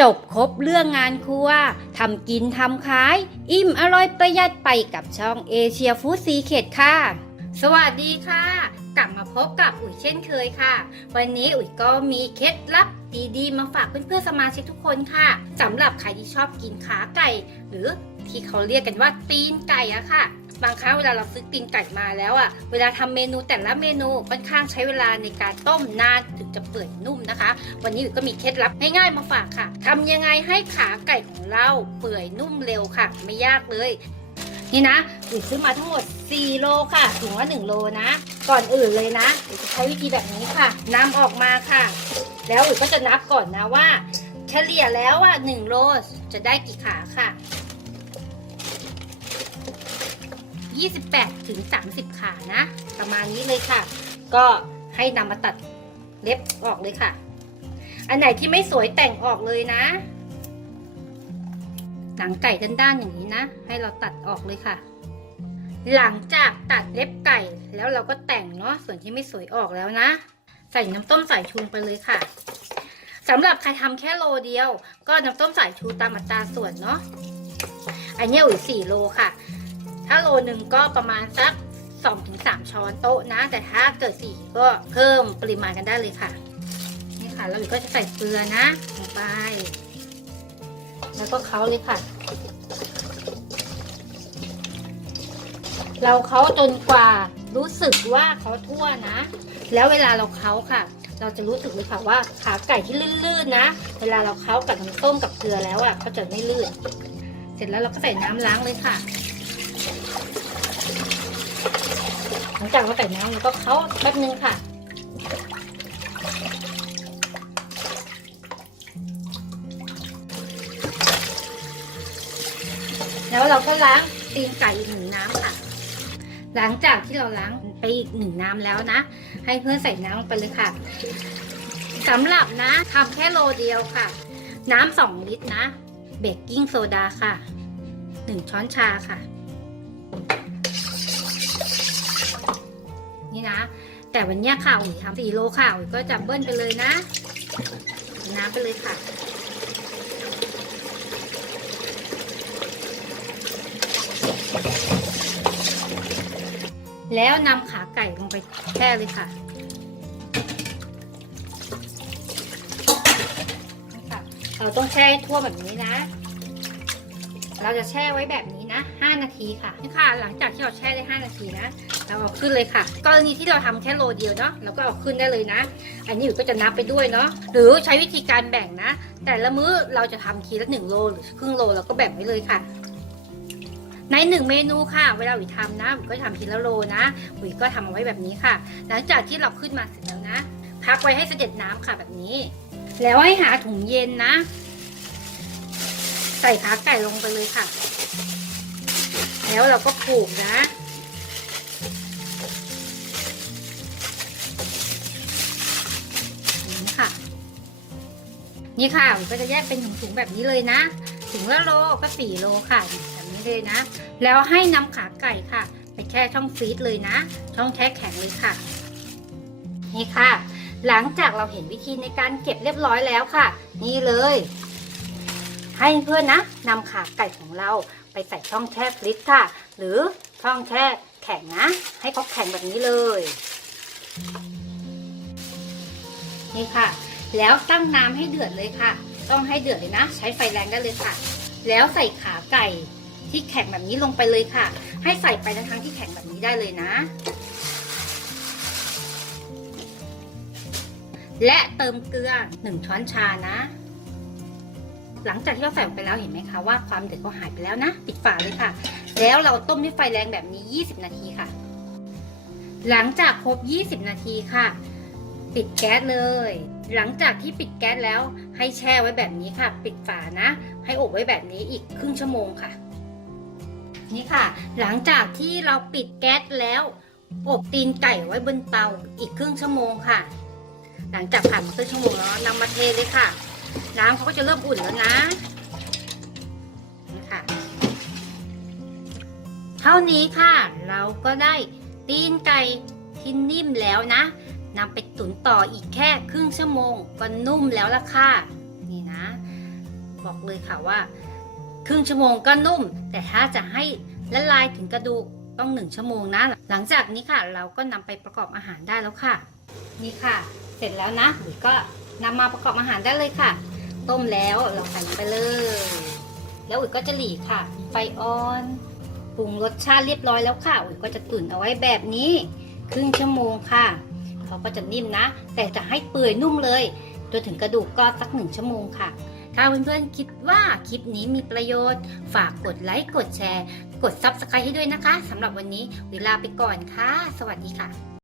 จบครบเรื่องงานครัวทำกินทำขาย อิ่มอร่อยประหยัดไปกับช่องเอเชียฟู้ดซีเคดค่ะ สวัสดีค่ะ กลับมาพบกับอุ๋ยเช่นเคยค่ะ วันนี้อุ๋ยก็มีเคล็ดลับดีๆ มาฝากเพื่อนๆสมาชิกทุกคนค่ะสำหรับใครที่ชอบกินขาไก่ หรือที่เขาเรียกกันว่าตีนไก่อะค่ะ บางครั้งเวลาเราซื้อตีนไก่มาแล้วอะเวลาทำเมนูแต่ละเมนูค่อนข้างใช้เวลาในการต้มนานถึงจะเปื่อยนุ่มนะคะ วันนี้อุ๋ยก็มีเคล็ดลับง่ายๆมาฝากค่ะทำยังไงให้ขาไก่ของเราเปื่อยนุ่มเร็วค่ะ ไม่ยากเลย นี่นะอุ๋ยซื้อมาทั้งหมด 4 โลค่ะ ถุงละ 1 โลนะ ก่อนอื่นเลยนะอุ๋ยจะใช้วิธีแบบนี้ค่ะนำออกมาค่ะ แล้วอุ๋ยก็จะนับก่อนนะว่า เฉลี่ยแล้วอะ1โลจะได้กี่ขาค่ะ 28ถึง30 ขานะ ประมาณนี้เลยค่ะ ก็ให้นำมาตัดเล็บออกเลยค่ะ อันไหนที่ไม่สวยแต่งออกเลยนะ หนังไก่ด้านๆอย่างนี้นะ ให้เราตัดออกเลยค่ะ หลังจากตัดเล็บไก่แล้วเราก็แต่งเนาะส่วนที่ไม่สวยออกแล้วนะ ใส่น้ำต้มสายชูงไปเลยค่ะสำหรับใครทำแค่โลเดียว ก็น้ำต้มสายชูตามอัตราส่วนเนาะอันนี้อุ๋ยสี่โลค่ะ ถ้าโลหนึ่งก็ประมาณสัก2-3ช้อนโต๊ะนะ แต่ถ้าเกิดสี่ก็เพิ่มปริมาณกันได้เลยค่ะ นี่ค่ะ แล้วก็จะใส่เกลือนะลงไป แล้วก็เค้าเลยค่ะ เราเค้าจนกว่ารู้สึกว่าเขาทั่วนะ แล้วเวลาเราเค้าค่ะ เราจะรู้สึกเลยค่ะว่าขาไก่ที่ลื่นๆนะ เวลาเราเค้ากับน้ำต้มกับเกลือแล้วอะเขาจะไม่ลื่น เสร็จแล้วเราก็ใส่น้ำล้างเลยค่ะ หลังจากเราใส่น้ำแล้วก็เค้าแป๊บนึงค่ะแล้วเราก็ล้างตีนไก่อีกหนึ่งน้ำ หลังจากที่เราล้างไปอีกหนึ่งน้ำแล้วนะ ให้เพื่อนใส่น้ำลงไปเลยค่ะสำหรับนะทำแค่โลเดียวค่ะ น้ำสองลิตรนะ เบกกิ้งโซดาค่ะหนึ่งช้อนชาค่ะ นี่นะ แต่วันนี้ค่ะอุ๋ยทำสี่โลค่ะอุ๋ยก็จะเบิ้ลไปเลยนะน้ำไปเลยค่ะ แล้วนำขาไก่ลงไปแช่เลยค่ะเราต้องแช่ให้ทั่วแบบนี้นะ เราจะแช่ไว้แบบนี้นะ 5 นาทีค่ะนี่ค่ะ หลังจากที่เราแช่ได้ 5 นาทีนะ เราเอาขึ้นเลยค่ะ กรณีที่เราทำแค่โลเดียวเนาะ เราก็เอาขึ้นได้เลยนะ อันนี้อยู่ก็จะนับไปด้วยเนาะ หรือใช้วิธีการแบ่งนะ แต่ละมื้อเราจะทำทีละ1โลหรือครึ่งโลเราก็แบ่งไว้เลยค่ะ ในหนึ่งเมนูค่ะ เวลาอุ๋ยทำนะอุ๋ยก็ทำทีละโลนะอุ๋ยก็ทำเอาไว้แบบนี้ค่ะ หลังจากที่เราขึ้นมาเสร็จแล้วนะ พักไว้ให้เสด็จน้ำค่ะแบบนี้ แล้วให้หาถุงเย็นนะ ใส่ขาไก่ลงไปเลยค่ะ แล้วเราก็ผูกนะนี่ค่ะนี่ค่ะอุ๋ยก็จะแยกเป็นถุงๆแบบนี้เลยนะ ถุงละโลก็สี่โลค่ะ เลยนะ แล้วให้นำขาไก่ค่ะ ไปแช่ช่องฟรีซเลยนะ ช่องแช่แข็งเลยค่ะ นี่ค่ะ หลังจากเราเห็นวิธีในการเก็บเรียบร้อยแล้วค่ะ นี่เลย ให้เพื่อนนะนำขาไก่ของเราไปใส่ช่องแช่ฟรีซค่ะ หรือช่องแช่แข็งนะ ให้เขาแข็งแบบนี้เลยนี่ค่ะ แล้วตั้งน้ำให้เดือดเลยค่ะ ต้องให้เดือดเลยนะ ใช้ไฟแรงได้เลยค่ะ แล้วใส่ขาไก่ ที่แข็งแบบนี้ลงไปเลยค่ะ ให้ใส่ไปทั้งที่แข็งแบบนี้ได้เลยนะ และเติมเกลือ1ช้อนชานะ หลังจากที่เราใส่ไปแล้วเห็นไหมคะว่าความเดือดก็หายไปแล้วนะ ปิดฝาเลยค่ะ แล้วเราต้มด้วยไฟแรงแบบนี้ 20 นาทีค่ะ หลังจากครบ 20 นาทีค่ะ ปิดแก๊สเลยหลังจากที่ปิดแก๊สแล้วให้แช่ไว้แบบนี้ค่ะ ปิดฝานะ ให้อบไว้แบบนี้อีกครึ่งชั่วโมงค่ะ นี่ค่ะ หลังจากที่เราปิดแก๊สแล้ว อบตีนไก่ไว้บนเตาอีกครึ่งชั่วโมงค่ะ หลังจากผ่านมาครึ่งชั่วโมงแล้วนำมาเทเลยค่ะ น้ำเขาก็จะเริ่มอุ่นแล้วนะนี่ค่ะ เท่านี้ค่ะ เราก็ได้ตีนไก่ที่นิ่มแล้วนะนำไปตุ๋นต่ออีกแค่ครึ่งชั่วโมงก็นุ่มแล้วล่ะค่ะ นี่นะ บอกเลยค่ะว่า รึ่งชั่วโมงก็นุ่ม แต่ถ้าจะให้ละลายถึงกระดูกต้องหนึ่งชั่วโมงนะ หลังจากนี้ค่ะ เราก็นำไปประกอบอาหารได้แล้วค่ะ นี่ค่ะ เสร็จแล้วนะอุ๋ยก็นำมาประกอบอาหารได้เลยค่ะ ต้มแล้วเราใส่ไปเลย แล้วอุ๋ยก็จะหลีค่ะ ไฟอ่อนปรุงรสชาติเรียบร้อยแล้วค่ะ อุ๋ยก็จะตุ๋นเอาไว้แบบนี้ครึ่งชั่วโมงค่ะเขาก็จะนิ่มนะ แต่จะให้เปื่อยนุ่มเลยจนถึงกระดูกก็สักหนึ่งชั่วโมงค่ะ ถ้าเพื่อนๆคิดว่าคลิปนี้มีประโยชน์ ฝากกดไลค์ กดแชร์ กด Subscribe ให้ด้วยนะคะสำหรับวันนี้เวลาไปก่อนค่ะ สวัสดีค่ะ